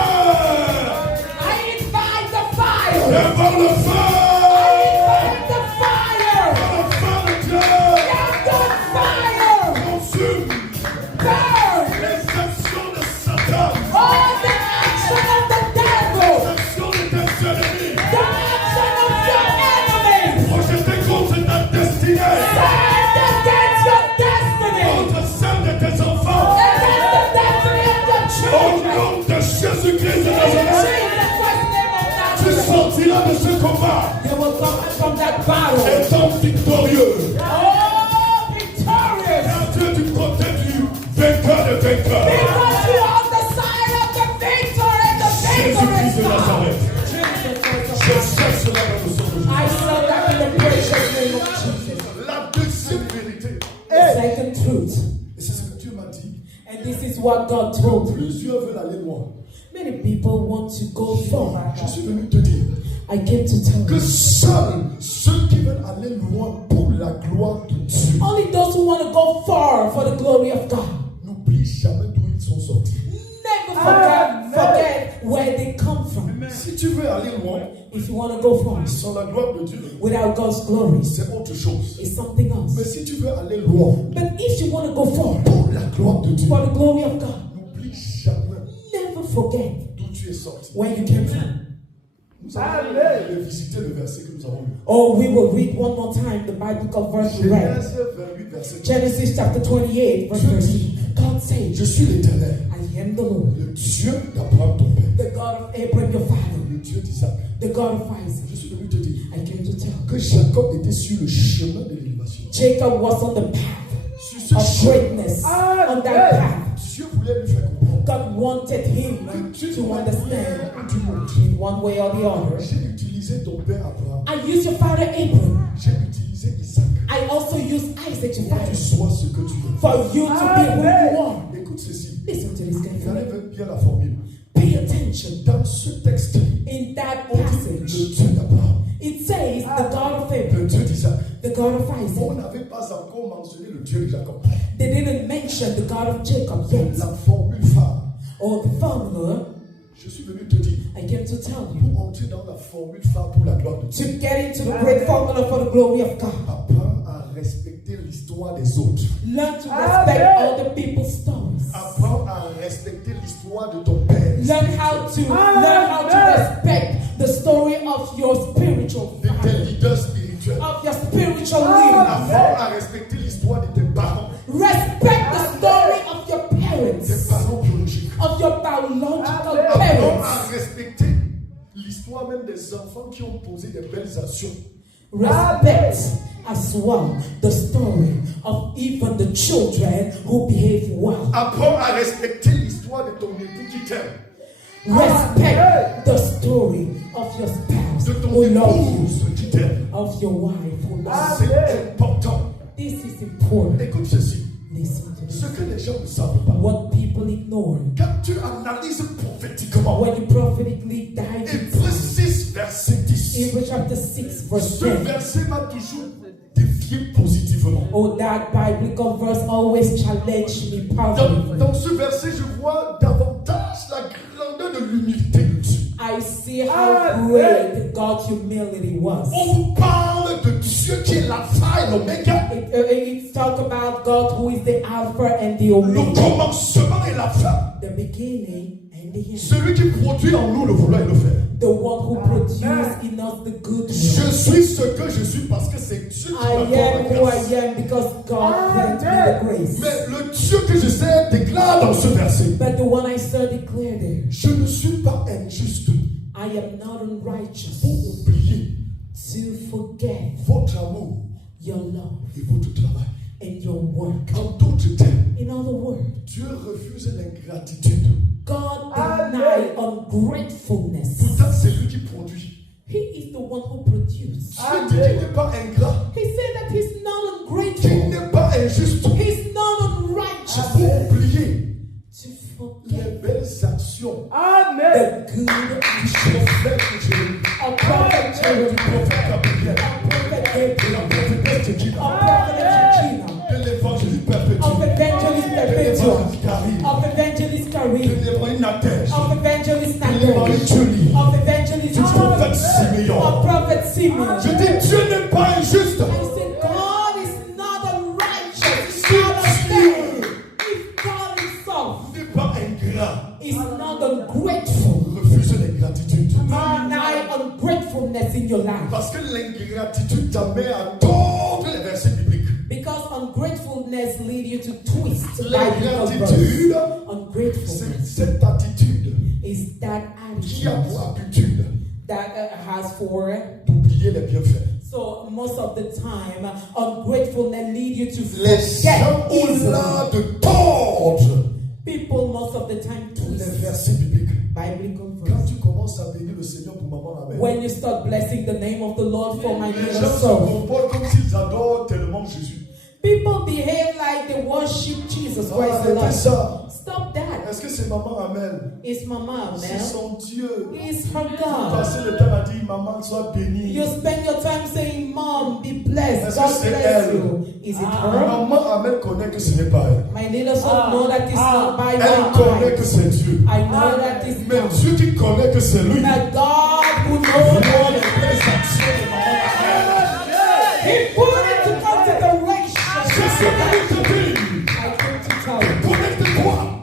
I invite the fire. fais encore le feu, Invite the fire. le feu de Dieu, Let the fire consume burn les actions de Satan, all the action of the devil, les actions de tes ennemis, the action of your enemy. projetés contre ta destinée, Stand against your destiny, contre celle de tes enfants, against the destiny of your au children. nom de Jésus-Christ de In Nazareth. Jesus Christ's name of Tu Nazareth, sortiras de ce combat you will come from that battle. étant victorieux. Oh, victorious. Car Dieu du côté du vainqueur de vainqueurs. Because you are on the side of the victor and the victor what God told me. Plusieurs veulent aller loin. Many people want to go far. Je suis venu te dire I came to tell que you. seuls ceux qui veulent aller loin pour la gloire de Dieu Only those who want to go far for the glory of God. n'oublient jamais d'où ils sont sortis. Never forget where they come from. Si tu veux aller loin If you want to go far sans la gloire de Dieu, without God's glory, c'est autre chose. it's something Mais else. si tu veux aller loin But if you want to go far pour la gloire de Dieu, for the glory of God, n'oublie jamais never forget d'où tu es sorti. where you came from. Nous allons visiter le verset que nous avons lu. Oh, we will read one more time the Bible verse we read. Genèse 28, verset 2. Genesis chapter 28, verse 13. God said, Je suis l'Éternel, I am the Lord, le Dieu d'Abraham ton père, the God of Abraham your father, le Dieu d'Isaac. the God of Isaac. Je suis venu te dire I came to tell que Jacob était sur le chemin de l'élévation. Jacob was on the path Sur ce of chemin, greatness, on that path. Dieu voulait lui faire comprendre God wanted him to understand in one way or the other. j'ai utilisé ton père Abraham, I use your father Abraham. j'ai utilisé Isaac I also use Isaac your pour que father tu sois ce que tu es. for you to be who you are. Écoute ceci, Listen to this regardez carefully. bien la formule. Pay attention. Dans ce texte, In that on dit passage, le Dieu d'Abraham, it says the God of Abraham, le Dieu d'Isaac. the God of On Isaac. n'avait pas encore mentionné le Dieu de Jacob. They didn't mention the God of Jacob yet. La formule phare. Or the formula. Je suis venu te dire, I came to tell you. pour entrer dans la formule phare pour la gloire de Dieu, To get into the great formula for the glory of God. apprends à respecter l'histoire des autres. Learn to respect other people's stories. Apprends à respecter l'histoire de ton père. Learn how to respect the story of your spiritual De tes father, leaders spirituels. of your spiritual leaders. Apprends à respecter l'histoire de tes parents. Respect the story of your Tes parents, parents biologiques. of your biological Apprends parents. à respecter l'histoire même des enfants qui ont posé des belles actions. Respect as well the story of even the children who behave well. Apprends à respecter l'histoire de ton époux qui t'aime. Respect the story of your spouse De ton who loves you, épouse qui t'aime. of your wife who loves C'est important. you. This is important. Écoute ceci. Listen to Ce this. que les gens ne savent pas. What people ignore. Quand tu analyses prophétiquement, When you prophetically dive Hébreux into 6, verset 10, Hebrews chapter 6, verse ce 10. verset m'a toujours défié positivement. Oh, that biblical verse always challenged me powerfully. Dans ce verset, je vois davantage la grandeur de l'humilité de Dieu. I see how great God's humility was. On vous parle de Dieu qui est l'alpha et l'oméga, It's talk about God who is the Alpha and the le Omega, commencement et la fin. the beginning and the end. Celui qui produit en nous le vouloir et le faire. The one who produced in us the good Je work. suis ce que je suis parce que c'est Dieu qui I am m'accorde who la grâce. I am because God grant me the grace. Mais le Dieu que je sais déclare dans ce verset, But the one I saw declared there, je ne suis pas injuste I am not unrighteous pour oublier to forget votre amour your love et votre travail. and your work. En d'autres termes, In other words, Dieu refuse l'ingratitude. God denied ungratefulness. Pourtant, c'est lui qui produit. He is the one who produced. Dieu dit qu'il n'est pas ingrat, He said that he's not qu'il ungrateful. n'est pas injuste He's not unrighteous. pour oublier To les forget belles actions the good actions prophètes que j'ai eues. of Prophet Jeremy, Prophète Gabriel, of Prophet Gabriel, la prophétesse Regina, of Prophet Regina, de l'évangéliste perpétuel, of Evangelist de Perpetual, l'évangéliste Karine, of Evangelist de Karim, l'évangéliste Nadège, of Evangelist de l'évangéliste Nadesh, Julie, of Evangelist du prophète Simeon. of Prophet Simeon. Je dis, Dieu n'est pas injuste. I said, God is not unrighteous. He's not unfair. If God himself Il n'est pas ingrat. is not ungrateful, Refuse l'ingratitude. deny ungratefulness in your life. Parce que l'ingratitude t'amène à tordre les versets bibliques. Because ungratefulness lead you to twist biblical verse. L'ingratitude, c'est Ungratefulness cette attitude is that qui a attitude pour habitude that has for d'oublier les bienfaits. so most of the time ungratefulness lead you to Les forget gens ont easily. l'art de tordre People most of the time les twist versets bibliques. biblical Quand verse. tu commences à bénir le Seigneur pour maman Amen, When you start blessing the name of the Lord for my les little gens se soul, comportent comme s'ils adorent tellement Jésus. people behave like they worship Jesus Christ Arrêtez alone. ça. Stop that. Est-ce que c'est maman Amel? It's Mama C'est Amel. son Dieu. It's her Vous God. passez le temps à dire maman sois bénie. You spend your time saying, Mom, be blessed. Est-ce que God c'est bless elle? you. Is it her? Maman Amel connaît que ce n'est pas elle. My little son know that it's not by Elle my connaît que eyes. c'est Dieu. I know that it's Mais God. Dieu qui connaît que c'est lui. That God who knows Voit that les belles actions de maman Amel. He put it to consideration. Je suis venu te dire, I came to tell you. connecte-toi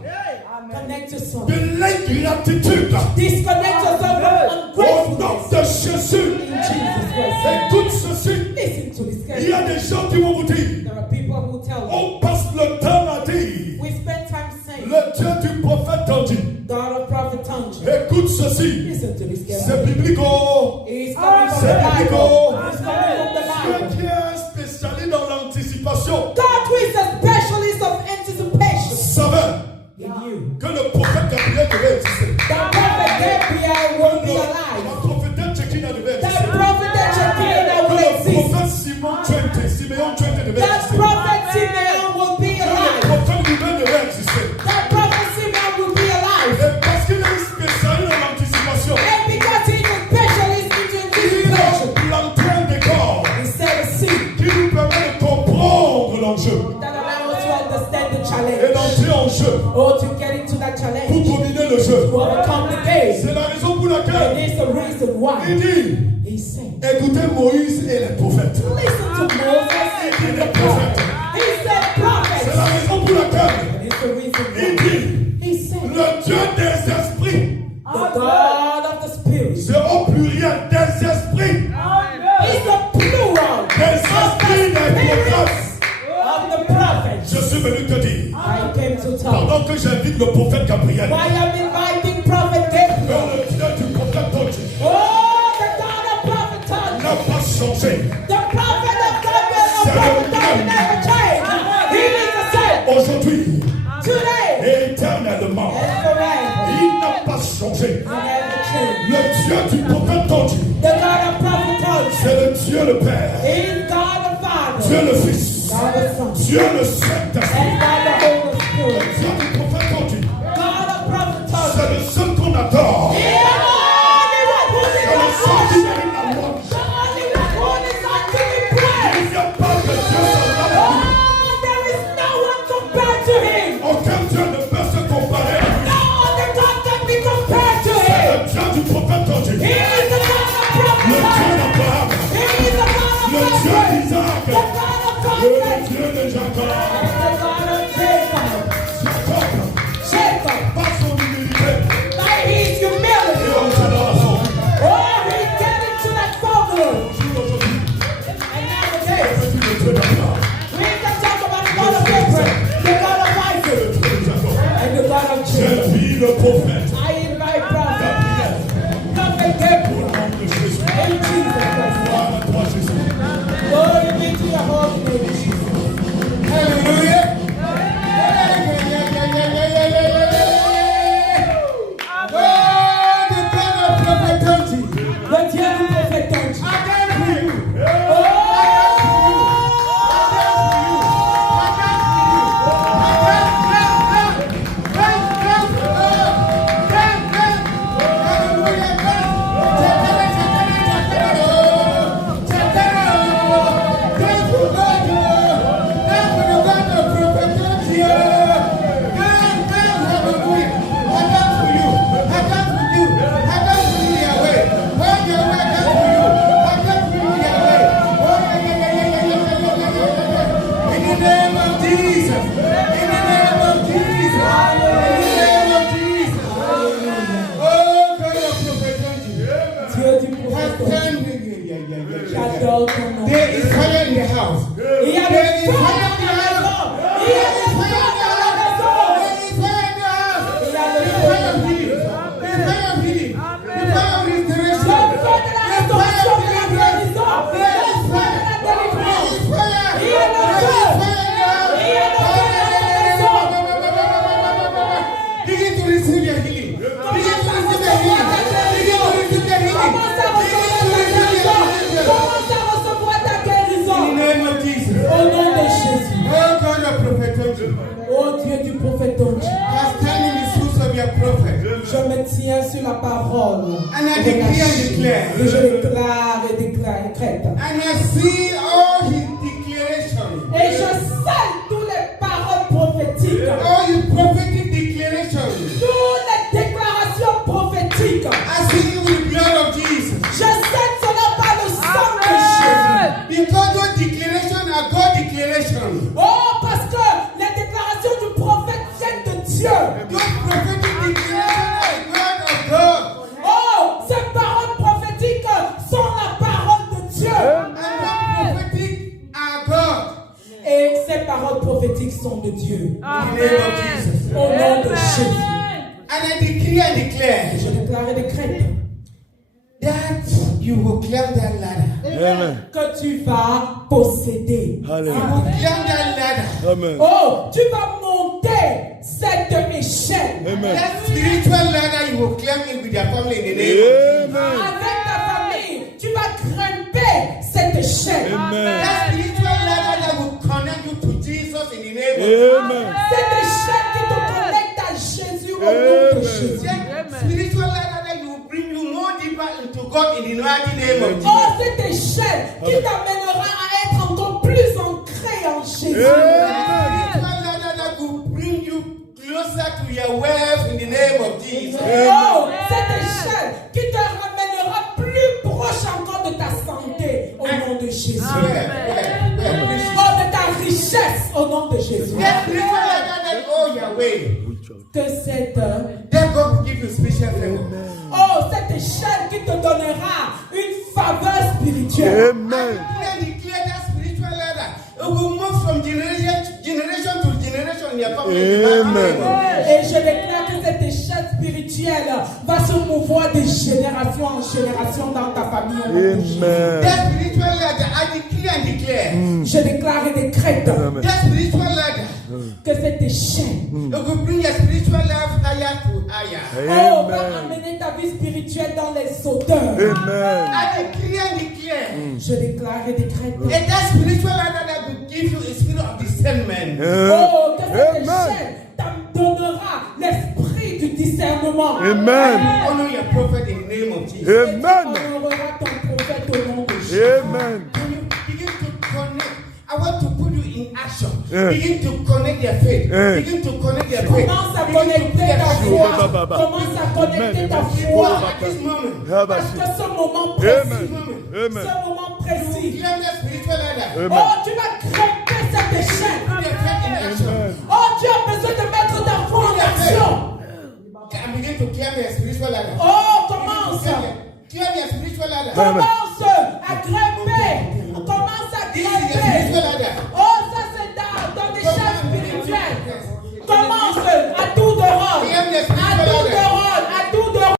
Connect yourself. de l'ingratitude. Disconnect yourself from Au nom ungratefulness. de Jésus. In Jesus Christ. Écoute ceci. Listen to this. Il y a des gens qui vont vous dire, There are people who tell you. on passe le temps à dire, We spend time saying, le Dieu du prophète t'en dit. God of Prophet Tanji. Écoute ceci. Listen to this. C'est biblico. He's coming from the C'est Bible. biblico. He's coming from the Dieu Bible. qui est un spécialiste dans l'anticipation God who is a specialist of anticipation. savait He knew que le prophète Gabriel devait exister. that Prophet Gabriel will be La alive. prophétesse Shekinah devait That exister. Prophet Shekinah Que will le exist. prophète Simeon Twente devait That exister. Prophet Simeon will be Que le alive. prophète Ruben devait exister. That Prophet Simeon will be alive. Et parce qu'il est spécialiste dans l'anticipation, And because he's a specialist in il a anticipation, planté un décor he set a seed qui nous permet de comprendre l'enjeu that allows us to understand the et challenge. d'entrer en jeu Or to get into that pour challenge. dominer le jeu. To overcome the game. C'est la raison pour And laquelle there's a reason il why. dit, He said, écoutez Moïse et les prophètes. listen to Moses and the prophet. He said, C'est la prophets. raison pour laquelle And it's the reason il why. dit, He said, le Dieu des esprits, the God of the Spirit. c'est au pluriel des esprits, He's the plural des esprits des prophètes. of the prophets. Je suis venu te dire, I came to tell you. pendant que j'invite le prophète Gabriel, Why I'm inviting Prophet que Gabriel. le Dieu du prophète Tonji Oh, the God of Prophet Tanji. n'a pas changé. The prophet of God, the prophet Tanji never changed. He is the same Aujourd'hui today et éternellement, and forever. il n'a pas changé. He never changed. Le Dieu du prophète Tonji, The God of Prophet Tanji. c'est le Dieu le Père, He's God the Father. Dieu le Fils, God the Son. Dieu le Saint-Esprit. And God the Holy Le Spirit. Dieu du prophète Tonji, God of Prophet Tanji. c'est le seul qu'on adore. He is the only one who C'est is le seul qui worship. mérite la louange. The only one who deserves to be praised. Il n'y a pas de Dieu semblable à lui. Oh, there is no one compared to him. Aucun Dieu ne peut se comparer à lui. No other God can be compared to C'est him. le Dieu du prophète Tonji, He is the God of Prophet le Dieu Tanji. d'Abraham, He is the God of le Dieu Prophet. d'Isaac, The God of le Prophet. Dieu de Jacob. The God of Jacob. Jacob, Jacob. par son humilité By his et humility. en adoration. Oh, he get into that fatherhood. Aujourd'hui, And nowadays, c'est le Dieu d'Abraham, we can talk about the God of Abraham, the God of Isaac, le Dieu de Jacob. and the God of Jacob. J'invite le prophète I invite Prophet Gabriel Prophet au Gabriel nom de Jésus. in Jesus Christ. Gloire à toi, Jésus. Glory be to your holy name, Jesus. Alléluia. The Dieu du prophète Tanji. Dieu du prophète Tanji. J'adore ton nom. There is fire in the house. Il y a There le is feu fire dans in the la house. maison. Il y a le feu dans la maison. There is fire in the house. Il y a The le fire of feu. healing. The fire of healing. The fire of restoration. Le feu de la restauration, de la guérison. There is Le feu fire. de la délivrance. There is fire. Il y a le There feu. is fire in the house. Il y a le feu dans la maison. Begin to receive your healing. Begin to receive your healing. Begin to receive your healing. Commence à recevoir ta guérison. Commence à recevoir ta guérison. In the name of Jesus. Au nom de Jésus. Oh God, your prophet told you. Oh Dieu du prophète Tanji. Cast of your prophet. Je me tiens sur la parole. And I decree and declare. Et je déclare et décrète. And I see all his declarations. Et je scelle toutes les paroles prophétiques. All his prophetic declarations. Toutes les déclarations prophétiques. I see you with the blood of Jesus. Je scelle cela par le sang de Jésus. Because those declarations are God declarations. Oh, parce que les déclarations du prophète viennent de Dieu. Those prophetic declarations are God of God. Oh, ces paroles prophétiques sont la parole de Dieu. And those prophetic are God. Et ces paroles prophétiques sont de Dieu. In the name of Jesus. Au nom de Jésus. And I decree and declare Et je déclare et décrète that you will climb that ladder. Amen. que tu vas posséder. You Hallelujah. will climb that ladder. Amen. Oh, tu vas monter cette échelle. Amen. That spiritual ladder you will climb in with your family in the name of Jesus. Amen. Avec ta famille, tu vas grimper cette échelle. Amen. That spiritual ladder that will connect you to Jesus in the name of Jesus. Amen. Cette échelle qui te connecte à Jésus au nom de Jésus. That spiritual ladder that will bring you more deeper into God in the mighty name of Jesus. Oh, cette échelle qui t'amènera à être encore plus ancré en Jésus. That spiritual ladder that will bring you closer to your wealth in the name of Jesus. Oh, cette échelle qui te ramènera plus proche encore de ta santé au nom de Jésus. Oh, de ta richesse au nom de Jésus. That spiritual ladder that go your way. Que cette, That God will give you special favor. oh, cette échelle qui te donnera une faveur spirituelle. Amen. I declare that spiritual ladder. It will move from generation to generation in your family. Amen. Et je déclare que cette échelle spirituelle va se mouvoir de génération en génération dans ta famille. Au nom de Jésus. Amen. That spiritual ladder, I decree and declare. Je déclare et décrète That spiritual ladder, que cette échelle, it will bring your spiritual life higher to higher. oh, va amener ta vie spirituelle dans les hauteurs. Amen. I decree and declare. Je déclare et décrète. And that spiritual ladder that will give you a spirit of discernment. Oh, que cette Amen. échelle t'en donnera l'esprit du discernement. Amen. Honor your prophet in the name of Jesus. Et tu Amen. honoreras ton prophète au nom de Jésus. Amen. When you begin to connect, I want to put you in action. Yeah. Begin to connect your faith. Yeah. Begin to connect your faith. Commence à Begin to connecter put ta your foi. Amen. Commence à connecter ta faith. foi. At this moment, Parce que ce moment précis, Amen. ce moment précis, climb that spiritual ladder. Amen. oh, tu vas grimper cette échelle. Put your faith in action. Amen. Oh, tu as besoin de mettre ta foi en action. And begin to climb your spiritual ladder. Oh, commence. Climb your spiritual ladder. Commence à grimper. Commence à This is your spiritual grimper. ladder. Oh, ça c'est dans l'échelle spirituelle. Commence à tour de rôle. À tour de rôle. À tour de rôle.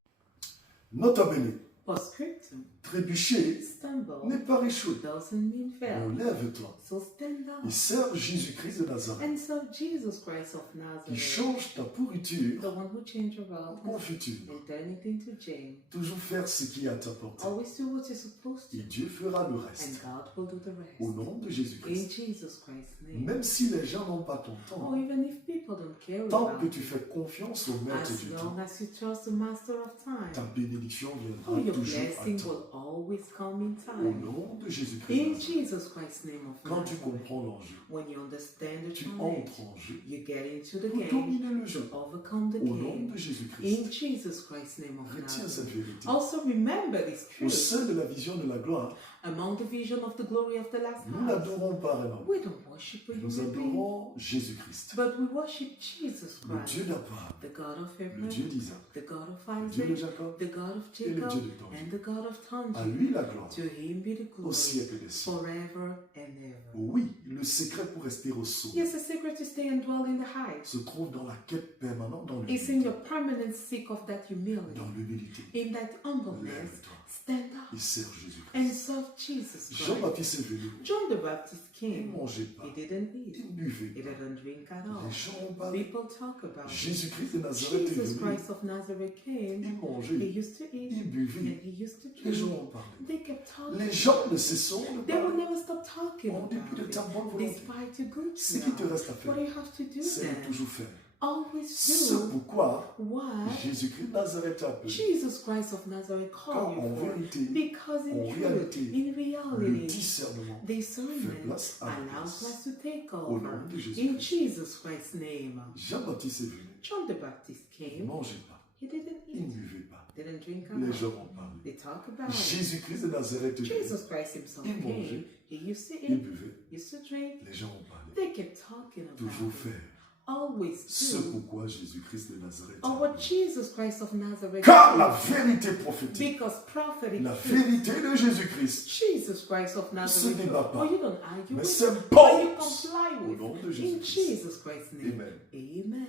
Nota bene, Postscriptum. trébucher Stumble n'est pas échouer. doesn't mean fail. Relève-toi So stand et up serve Jésus-Christ de Nazareth, and serve Jesus Christ of qui Nazareth, change ta pourriture the one who changed your world en confiture. and turned it into jam. Toujours faire ce qui est à ta portée. Always do what you're supposed to, Et Dieu fera le and reste. God will do the rest. Au nom de In Jésus-Christ. Jesus Christ's name. Même si les gens n'ont pas ton temps, Or even if people don't care tant about que tu you, fais confiance au maître as du long temps, as you trust the Master of ta time, bénédiction oh, viendra your toujours à blessing temps. will always come in Au time. nom de In Jésus-Christ. Jesus Christ's name of Quand tu Nazareth. comprends l'enjeu, When you understand the tu challenge, entres en jeu you get into the pour game dominer le jeu. to overcome the Au nom game. de Jésus-Christ. In Jesus Christ's name of Retiens cette Nazareth. vérité. Also remember this Au truth. sein de la vision de la gloire, Among the vision of the glory of the last nous house, n'adorons pas un homme. we don't worship a Nous human being, adorons Jésus-Christ, but we worship Jesus le Dieu Christ, d'Abraham, the God of le Abraham, Dieu d'Isaac, the God of le Dieu de Isaac, Jacob, the God of et le Jacob, Dieu de Tangi. and the God of À Tangi. lui la gloire, To him be the au glory siècle des siècles. forever and ever. Oui, le secret pour rester au sommet Yes, the secret to stay and dwell in the heights se trouve dans la quête permanente, dans is in l'humilité. your permanent seek of that humility. Dans l'humilité. In that humbleness, Lève-toi stand up et serve Jésus-Christ. and serve Jesus Christ. Jean-Baptiste est venu. John the Baptist Il ne came. mangeait pas, He didn't eat. il ne buvait He pas. didn't drink at Les all. gens ont parlé. People talk about it. Jésus-Christ de Nazareth est Jesus venu. Christ of Nazareth came. Il He mangeait, used to eat il and buvait. he used to Les gens drink. ont parlé. They kept talking. Les gens ne cessent de They will parler. never stop talking En about dépit de ta bonne it. volonté. Despite your good Ce qui te knowledge. reste à What faire, you have to do c'est de then, toujours faire Always C'est do pourquoi what Jésus-Christ de Nazareth a appelé. Jesus Christ of Nazareth Car called en you for. vérité, Because in en truth, réalité, in le reality, discernement discernment place à la allows place. us to take Au nom over. de Jésus. In Jesus Christ's name. Jean-Baptiste est venu. John the Baptist Il came. ne mangeait pas. He didn't Il ne eat, buvait pas. didn't drink Les alcohol. gens ont parlé. They talk about it. Jésus-Christ de Nazareth est venu. Jesus Christ himself Il came. mangeait. He used to Il eat, buvait. used to drink. Les gens ont parlé. They kept talking about Toujours it. faire Always ce do pourquoi Jésus-Christ de Nazareth a or what appelé. Jesus Christ of Nazareth Car la did. vérité prophétique, Because prophetic la truth, vérité de Jésus-Christ, Jesus Christ of Nazareth, débat pas, or you don't argue mais with, s'impose or you comply au with, nom de in Jésus-Christ. Jesus Christ's name. Amen. Amen.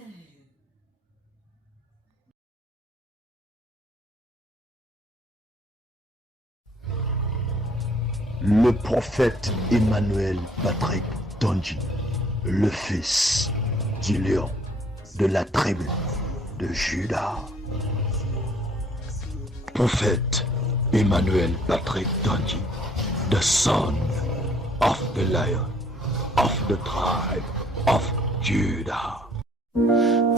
Le prophète Emmanuel Patrick Tonji, le fils du lion de la tribu de Juda. Prophète Emmanuel Patrick Tonji, the son of the lion of the tribe of Judah.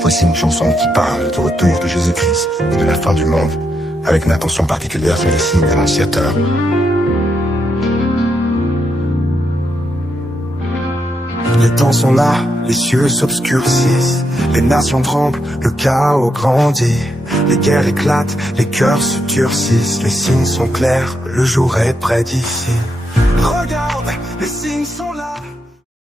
Voici une chanson qui parle du retour de Jésus-Christ et de la fin du monde, avec une attention particulière sur les signes annonciateurs. Les temps sont là, les cieux s'obscurcissent, les nations tremblent, le chaos grandit, les guerres éclatent, les cœurs se durcissent, les signes sont clairs, le jour est près d'ici. Regarde, les signes sont là.